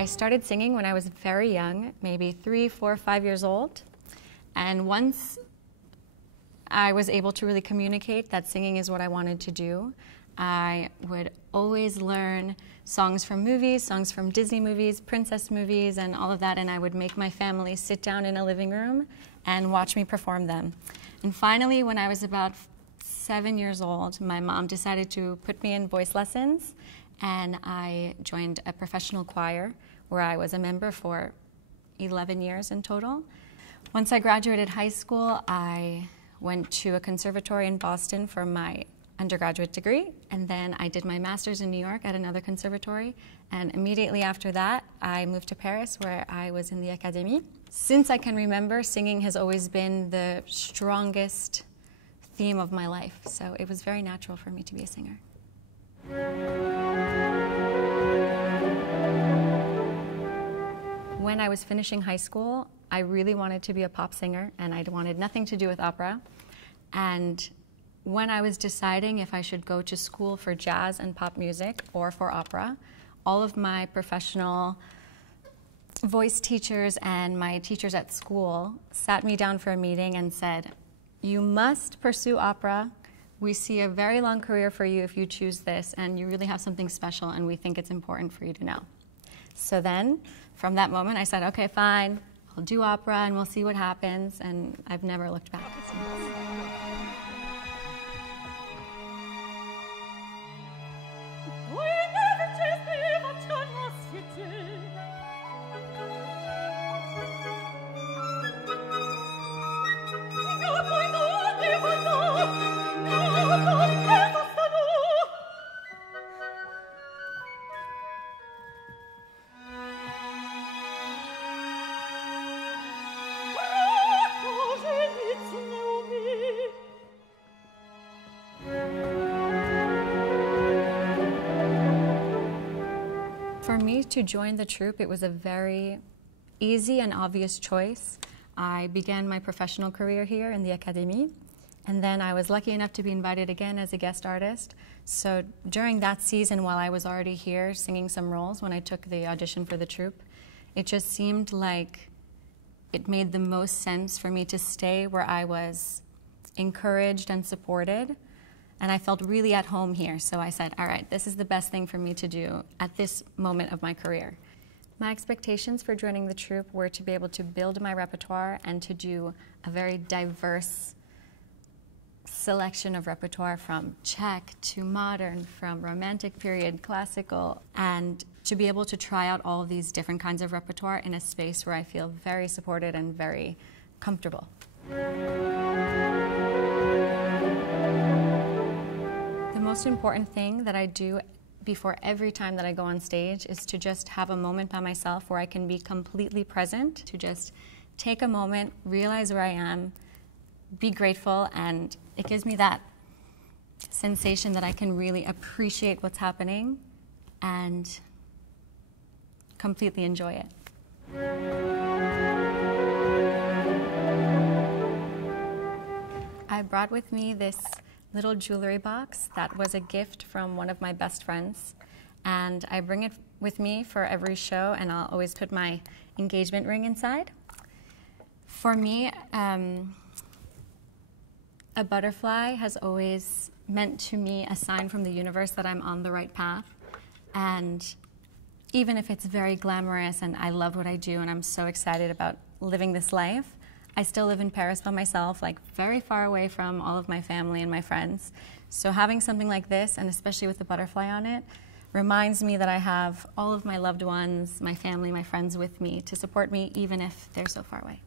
I started singing when I was very young, maybe 3, 4, 5 years old. And once I was able to really communicate that singing is what I wanted to do, I would always learn songs from movies, songs from Disney movies, princess movies, and all of that, and I would make my family sit down in a living room and watch me perform them. And finally, when I was about 7 years old, my mom decided to put me in voice lessons, and I joined a professional choir where I was a member for 11 years in total. Once I graduated high school, I went to a conservatory in Boston for my undergraduate degree, and then I did my master's in New York at another conservatory, and immediately after that I moved to Paris where I was in the Académie. Since I can remember, singing has always been the strongest theme of my life, so it was very natural for me to be a singer. When I was finishing high school, I really wanted to be a pop singer, and I wanted nothing to do with opera. And when I was deciding if I should go to school for jazz and pop music or for opera, all of my professional voice teachers and my teachers at school sat me down for a meeting and said, "You must pursue opera. We see a very long career for you if you choose this, and you really have something special, and we think it's important for you to know." So then, from that moment, I said, okay, fine, I'll do opera and we'll see what happens, and I've never looked back since. For me to join the troupe, it was a very easy and obvious choice. I began my professional career here in the Académie, and then I was lucky enough to be invited again as a guest artist. So during that season, while I was already here singing some roles when I took the audition for the troupe, it just seemed like it made the most sense for me to stay where I was encouraged and supported. And I felt really at home here, so I said, all right, this is the best thing for me to do at this moment of my career. My expectations for joining the troupe were to be able to build my repertoire and to do a very diverse selection of repertoire, from Czech to modern, from romantic period, classical, and to be able to try out all of these different kinds of repertoire in a space where I feel very supported and very comfortable. The most important thing that I do before every time that I go on stage is to just have a moment by myself where I can be completely present, to just take a moment, realize where I am, be grateful, and it gives me that sensation that I can really appreciate what's happening and completely enjoy it. I brought with me this little jewelry box that was a gift from one of my best friends, and I bring it with me for every show, and I'll always put my engagement ring inside. For me, a butterfly has always meant to me a sign from the universe that I'm on the right path, and even if it's very glamorous and I love what I do and I'm so excited about living this life, I still live in Paris by myself, like very far away from all of my family and my friends. So having something like this, and especially with the butterfly on it, reminds me that I have all of my loved ones, my family, my friends with me to support me, even if they're so far away.